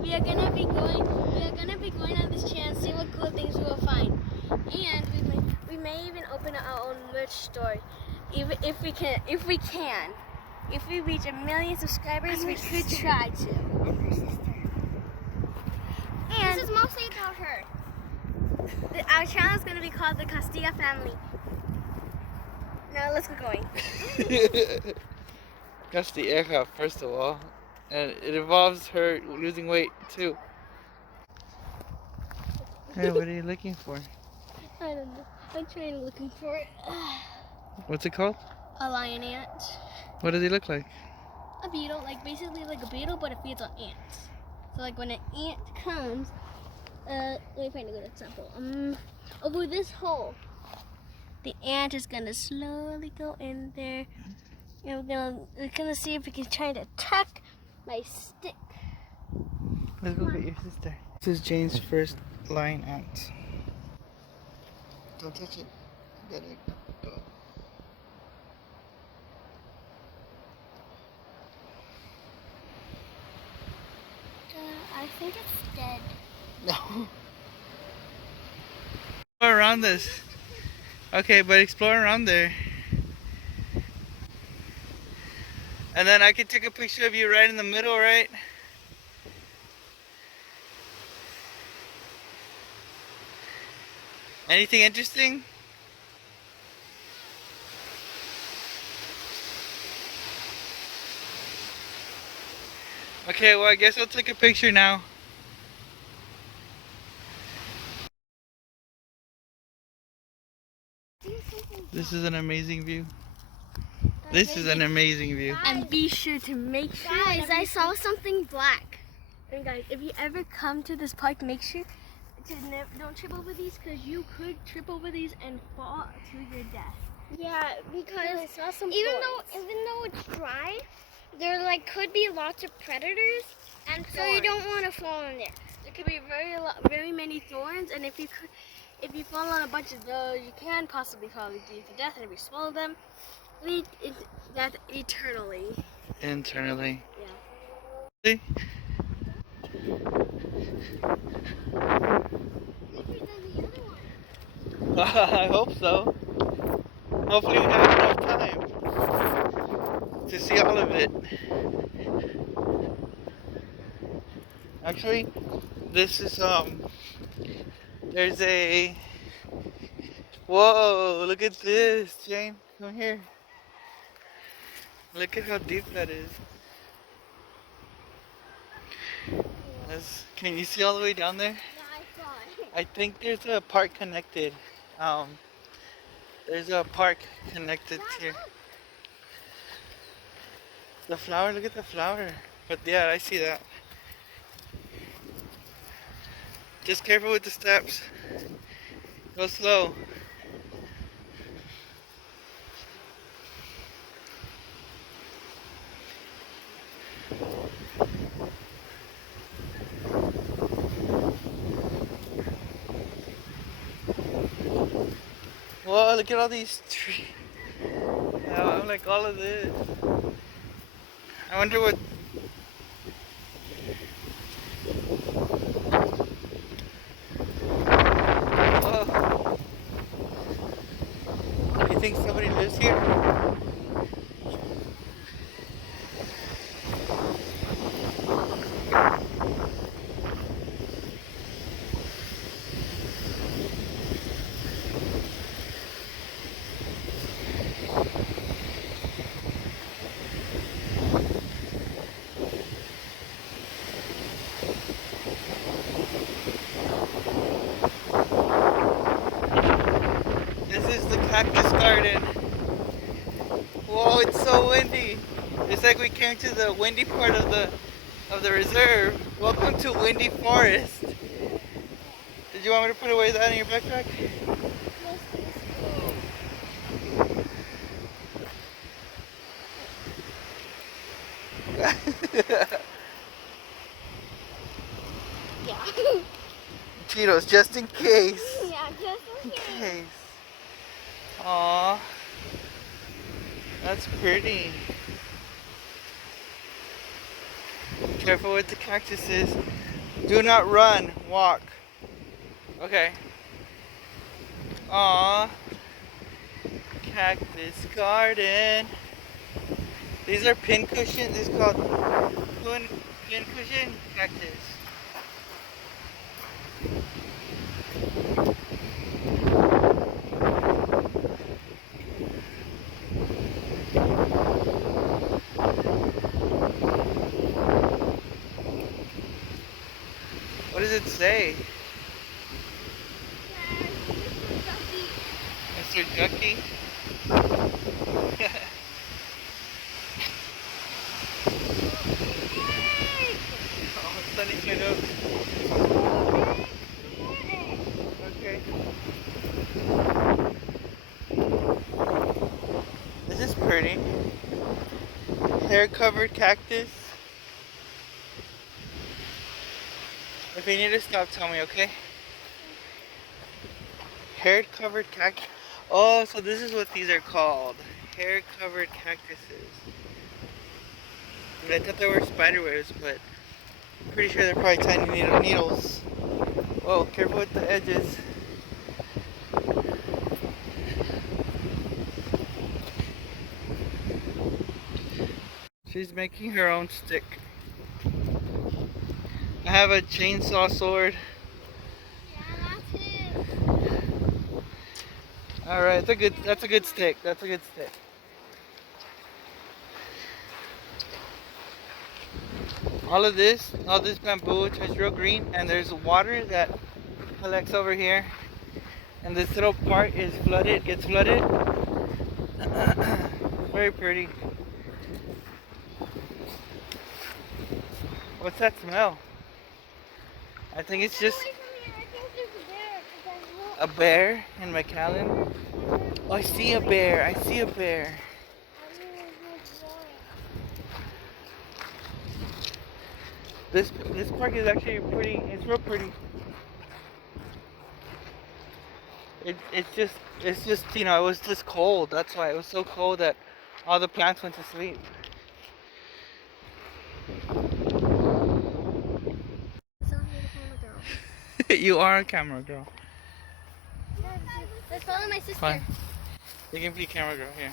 We are gonna be going on this chance, see what cool things we will find, and we may even open our own merch store, even if we can. If we reach 1 million subscribers, we could try to. And this is mostly about her. Our channel is gonna be called the Castilla Family. Now let's get going. Castilla, first of all, and it involves her losing weight too. Hey, what are you looking for? I don't know. I'm trying looking for it. What's it called? A lion ant. What does he look like? A beetle, basically like a beetle, but it feeds on ants. So like when an ant comes, let me find a good example. Over this hole, the ant is gonna slowly go in there. And we're gonna see if we can try to attack my stick. Let's go get your sister. This is Jane's first lion ant. Don't touch it. Let it go. I think it's dead. No. Explore around this. Okay, but explore around there. And then I can take a picture of you right in the middle, right? Anything interesting? Okay, well I guess I'll take a picture now. This is an amazing view. This is an amazing view. And be sure to make sure. Guys, I saw something black. And guys, if you ever come to this park, make sure to don't trip over these, because you could trip over these and fall to your death. Yeah, because I saw some even thorns. though it's dry, there could be lots of predators, And so you don't want to fall in there. There could be very many thorns, and if you fall on a bunch of those, you can possibly probably bleed to death. And if you swallow them, bleed death eternally. Internally. Yeah. See? I hope so. Hopefully we have enough time to see all of it. Actually, this is there's a, whoa, look at this, Jane, come here. Look at how deep that is. Can you see all the way down there? Yeah, I saw it. I think there's a park connected. There's a park connected here. The flower, look at the flower. But yeah, I see that. Just careful with the steps. Go slow. Whoa, look at all these trees. I'm like all of this. I wonder what. Whoa. Do you think somebody lives here? This is the cactus garden. Whoa, it's so windy. It's like we came to the windy part of the reserve. Welcome to Windy Forest. Did you want me to put away that in your backpack? Yeah. Cheetos, just in case. Yeah, just in case. Aww. That's pretty. Careful with the cactuses. Do not run. Walk. Okay. Aw. Cactus garden. These are pin cushions. It's called pin cushion cactus. What does it say? Mr. Ducky? Oh, sunny side up. Okay. This is pretty. Hair covered cactus. If you need to stop, tell me, okay? Hair covered cactus. Oh, so this is what these are called. Hair covered cactuses. I thought they were spider webs, but I'm pretty sure they're probably tiny needles. Whoa, careful with the edges. She's making her own stick. I have a chainsaw sword. Yeah, that's it. Alright, that's a good stick. That's a good stick. All this bamboo turns real green, and there's water that collects over here. And this little part is flooded, gets flooded. Very pretty. What's that smell? I think it's just Away from here, I think there's a bear in Mcallen. Oh, I see a bear. I see a bear. This park is actually pretty. It's real pretty. It's just you know, it was just cold. That's why it was so cold that all the plants went to sleep. You are a camera girl. Let's follow my sister. Fine. You can be camera girl here.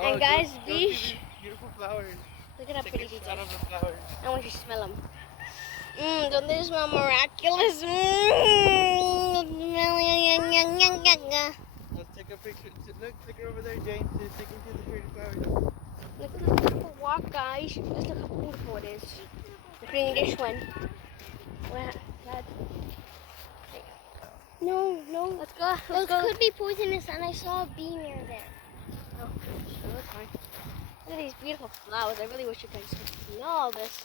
And guys, go these- see the beautiful flowers. Look at how Take pretty a these shot are. of the flowers. I want you to smell them. Don't they smell miraculous? Let's take a picture. Look, take her over there, Jane. Take her to the pretty flowers. Look at this beautiful walk, guys. Just look how beautiful it is. Including this one. Dad. No, let's go. Those Let's go. could be poisonous, and I saw a bee near there. Oh, sure, that's fine. Look at these beautiful flowers. I really wish you guys could see all this.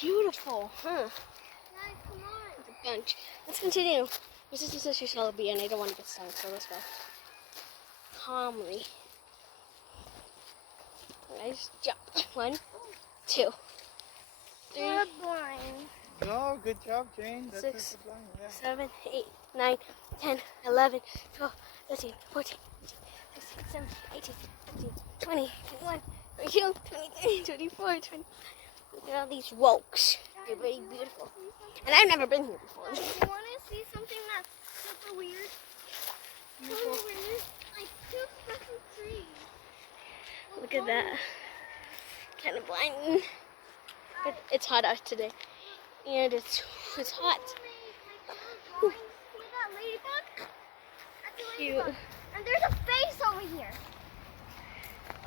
Beautiful, huh? Guys, come on. It's a bunch. Let's continue. My sister says she saw a bee and I don't want to get stung, so let's go. Calmly. Guys, jump. 1, 2, 3, We're blind. No, good job, Jane. That's 6, the plan, yeah. 7, 8, 9, 10, 11, 12, 13, 14, 15, 16, 17, 18, 19, 20, 21, 22, 23, 24, 20. Look at all these rocks. They're very beautiful. And I've never been here before. You want to see something that's super weird? Super weird. Like two special trees. Look at that. Kind of blinding. It's hot out today. And it's hot. See that ladybug? That's a Cute. ladybug. And there's a face over here.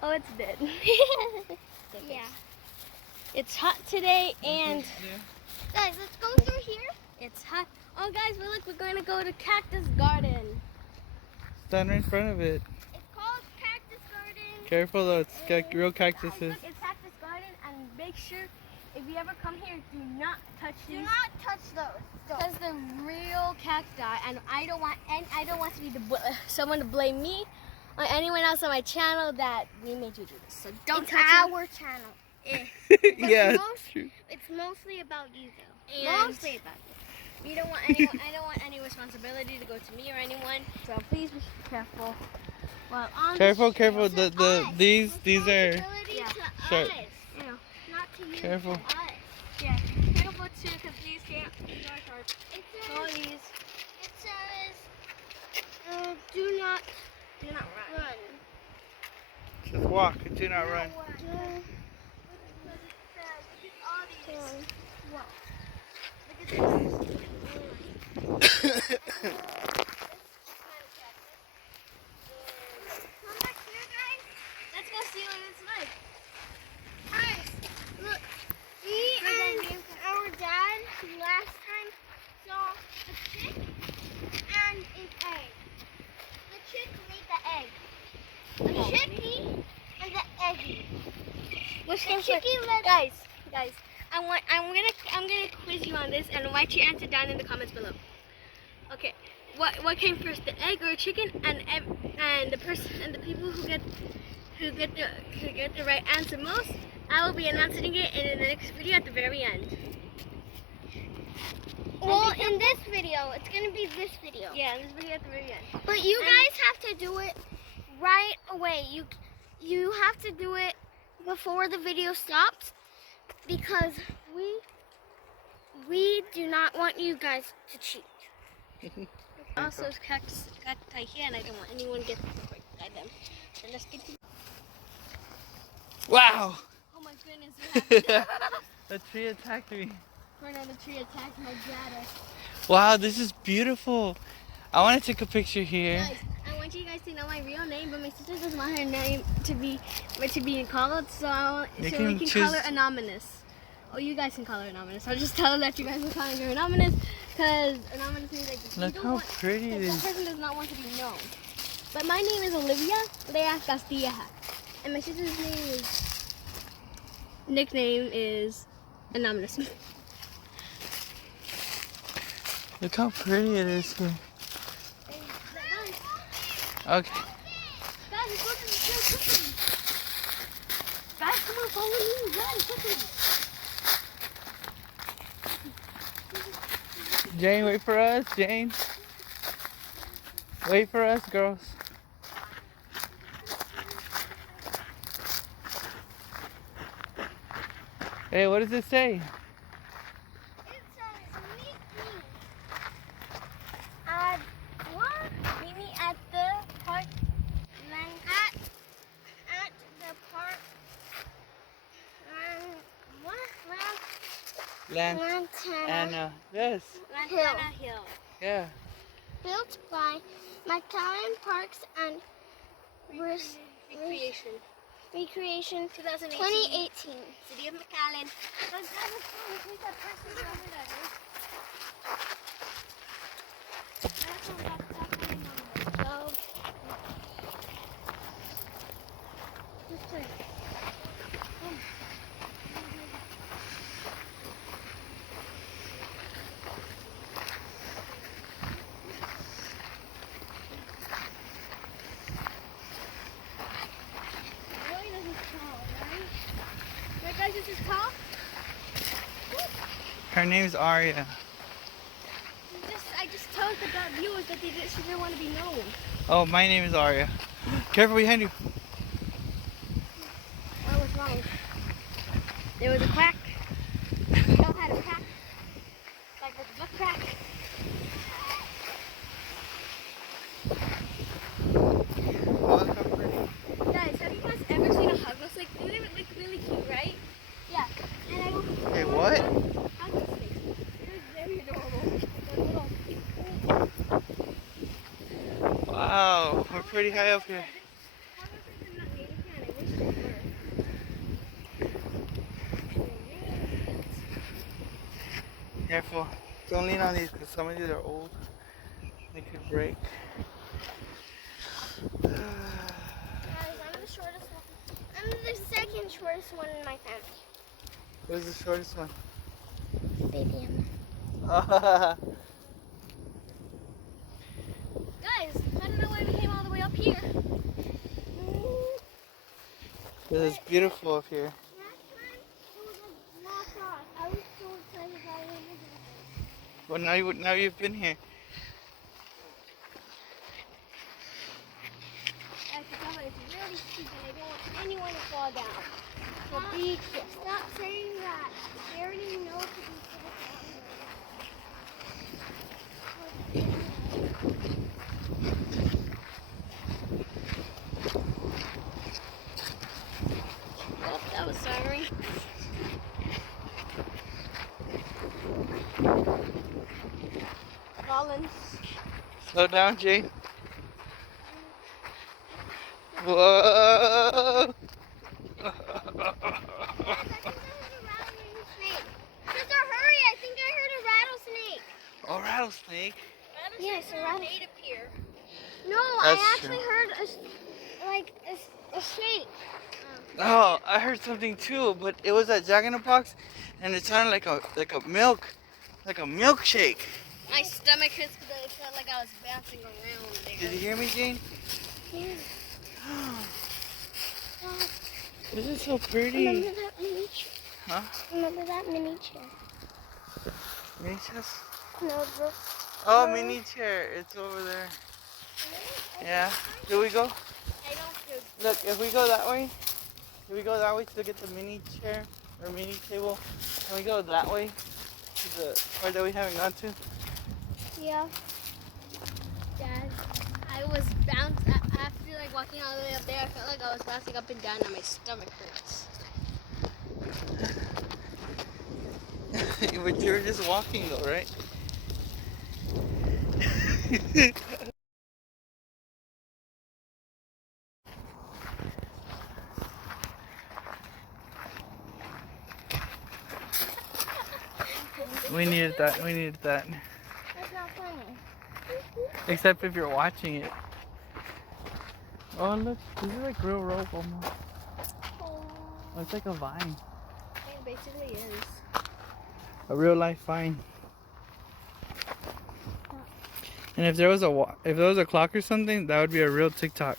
Oh, it's dead. Yeah. It's hot today and Guys, let's go through here. it's hot. Oh, guys, we're going to go to Cactus Garden. Stand right in front of it. It's called Cactus Garden. Careful though, it's real cactuses. Look, it's Cactus Garden, and make sure if you ever come here, do not touch Do these. not touch those. Because they're real cacti, and I don't want to be someone to blame me or anyone else on my channel that we made you do this. So don't It's touch them. our channel. Yeah, most- it's true. It's mostly about you, though. And- Mostly about you. We don't want anyone. I don't want any responsibility to go to me or anyone. So please be careful. Well, on Careful, the careful. trail- These are Responsibility Yeah. to sharp. us. to use Careful. us. Yeah, careful too, because these can't be dark hard. It All says, these. it says do not run. Just walk. Do not run. All these. Walk. Look at this. Come back here, guys. Let's go see what it's like. Guys, look. Me and our dad last time saw a chick and an egg. The chick laid the egg. The chickie and the eggie. Which The comes chickie first? laid. Guys, I'm gonna quiz you on this and write your answer down in the comments below. Okay, what came first, the egg or chicken? And the person and the people who get the right answer most, I will be announcing it in the next video at the very end. Well, in this video, it's gonna be this video. Yeah, in this video at the very end. But you guys have to do it right away. You have to do it before the video stops because we do not want you guys to cheat. Also, cacti here, and I don't want anyone to get hurt by them. So let's get to. Wow! Oh my goodness, what happened? The tree attacked me. Another tree attacked my bladder. Wow, this is beautiful. I want to take a picture here. Guys, I want you guys to know my real name, but my sister doesn't want her name to be called, so we can call her Anonymous. Oh, you guys can call her Anonymous. I'll just tell her that you guys are calling her Anonymous, because Anonymous means like you Look don't how want, pretty it that is. person does not want to be known. But my name is Olivia Lea Castilla, and my sister's nickname is Anonymous. Look how pretty it is here. Okay. Guys, let's go to the trail quickly. Guys, come on, follow me. Run, quickly. Jane, wait for us. Jane. Wait for us, girls. Hey, what does it say? It says meet me at what? Meet me at the park. At the park. What? Lantana. Yes. Lantana Hill. Yeah. Built by Mcallen Parks and Recreation. Recreation 2018. 2018. City of Mcallen. Let's have a phone in case that person is over there. So, Just play. Really, this is tall, right? Right, guys, this is tall. Her name's Arya. I just told the viewers that she didn't want to be known. Oh, my name is Arya. Careful behind you. What was wrong? There was a crack. You know how to crack? Like a book crack. Oh, look how pretty. Guys, have you guys ever seen a hug snake? Like, they look really cute, right? Yeah. And I Hey, what? hug snakes. They're very adorable. They're little. Wow, we're pretty high up here. Hug snakes are not native here, and I wish they were. Careful. Don't lean on these because some of these are old. They could break. guys, I'm the shortest one. I'm the second shortest one in my family. Where's the shortest one? Baby Emma. Guys, I don't know why we came all the way up here. This is beautiful up here. Last time, it was a lot off. I was so excited about it. Well, now you've been here. I can tell that it's really steep and I don't want anyone to fall down. The beach. Stop saying that. They already know to be Oh, that was siren. Colin. Slow down, Jay. Whoa. Sister, hurry! I think I heard a rattlesnake. Oh, rattlesnake. Yes, a rattlesnake. Native here. No, That's I actually true. heard a snake. Oh, I heard something too, but it was at Jack in the Box, and it sounded like a milkshake. My stomach hurts because it felt like I was bouncing around there. Did you hear me, Jane? Yes. This is so pretty. Remember that mini chair? Huh? Remember that mini chair? Mini chest? No, bro. Oh, mini chair. It's over there. Yeah. Do we go? I don't feel Look, if we go that way to get the mini chair or mini table, can we go that way to the part that we haven't gone to? Yeah. Dad, I was bouncing after like walking all the way up there. I felt like I was bouncing up and down, and my stomach hurts. But you were just walking though, right? We needed that. We needed that. That's not funny. Except if you're watching it. Oh, look. This is like real rope almost. Oh. It's like a vine. It basically is. A real life vine. And if there was a clock or something, that would be a real TikTok.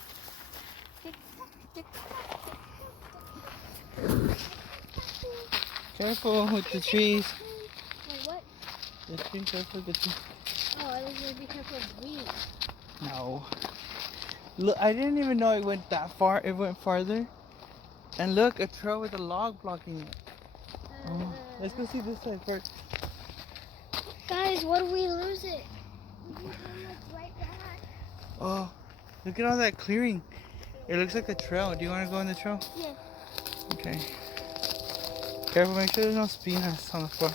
Careful with the trees. Wait, what? The tree, careful with the tree. Oh, I was going to be careful of weeds. No. Look, I didn't even know it went that far. It went farther. And look, a trail with a log blocking it. Oh, let's go see this side first. Guys, what if we lose it? We can come right back. Oh, look at all that clearing. It looks like a trail. Do you want to go in the trail? Yeah. Okay. Careful, make sure there's no spinas on the floor.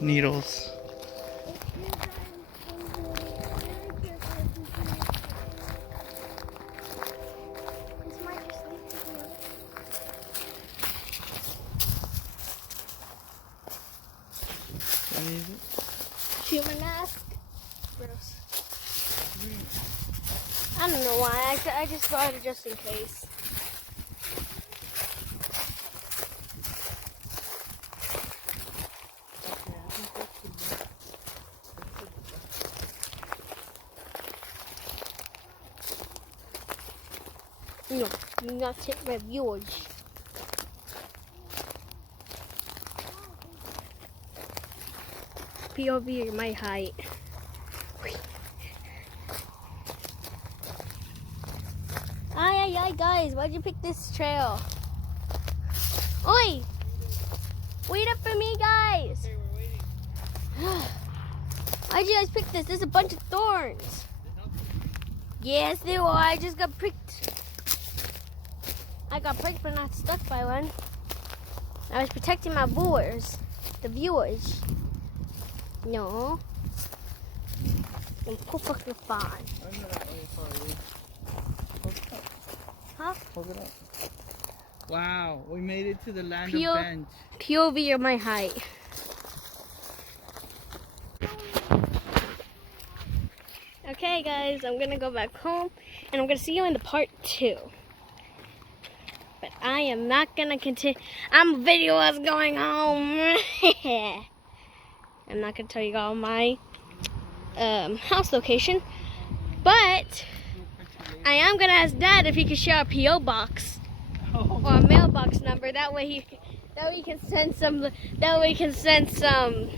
Needles. Can you use it? Human mask. Gross. I don't know why. I just bought it just in case. No, do not hit my viewers. POV my height. Ay, guys, why'd you pick this trail? Oi! Wait up for me, guys! Okay, we're waiting. Why'd you guys pick this? There's a bunch of thorns. Yes, there are. I just got pricked. I got pricked but not stuck by one. I was protecting my viewers. The viewers. No. I'm cool fucking fine. I'm not really sorry. Hold it up. Huh? Hold it up. Wow, we made it to the land Pure- of bench. POV or my height. Okay guys, I'm gonna go back home and I'm gonna see you in the part 2. But I am not gonna continue. I'm video us going home. I'm not gonna tell you all my house location, but I am gonna ask Dad if he can share a PO box or a mailbox number. That way he can send some. That way he can send some.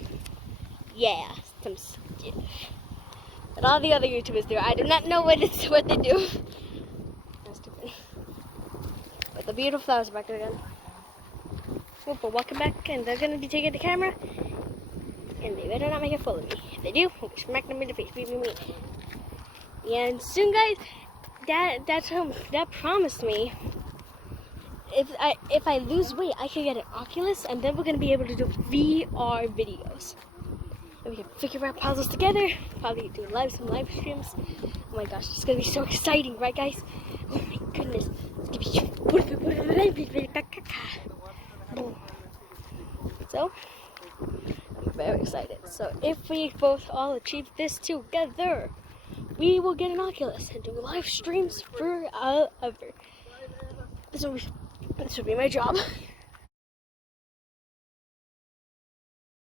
Yeah, some stuff. But all the other YouTubers do. I do not know what they do. That's stupid. But the beautiful flowers back there again. Oh, we're walking back, and they're gonna be taking the camera, and they better not make a fool of me. If they do, we'll smack them in the face. And soon, guys, Dad promised me if I lose weight, I can get an Oculus, and then we're gonna be able to do VR videos. And we can figure out puzzles together. Probably do some live streams. Oh my gosh, it's gonna be so exciting, right, guys? Oh my goodness, it's gonna be so. I'm very excited. So if we both all achieve this together, we will get an Oculus and do live streams forever. This will be my job.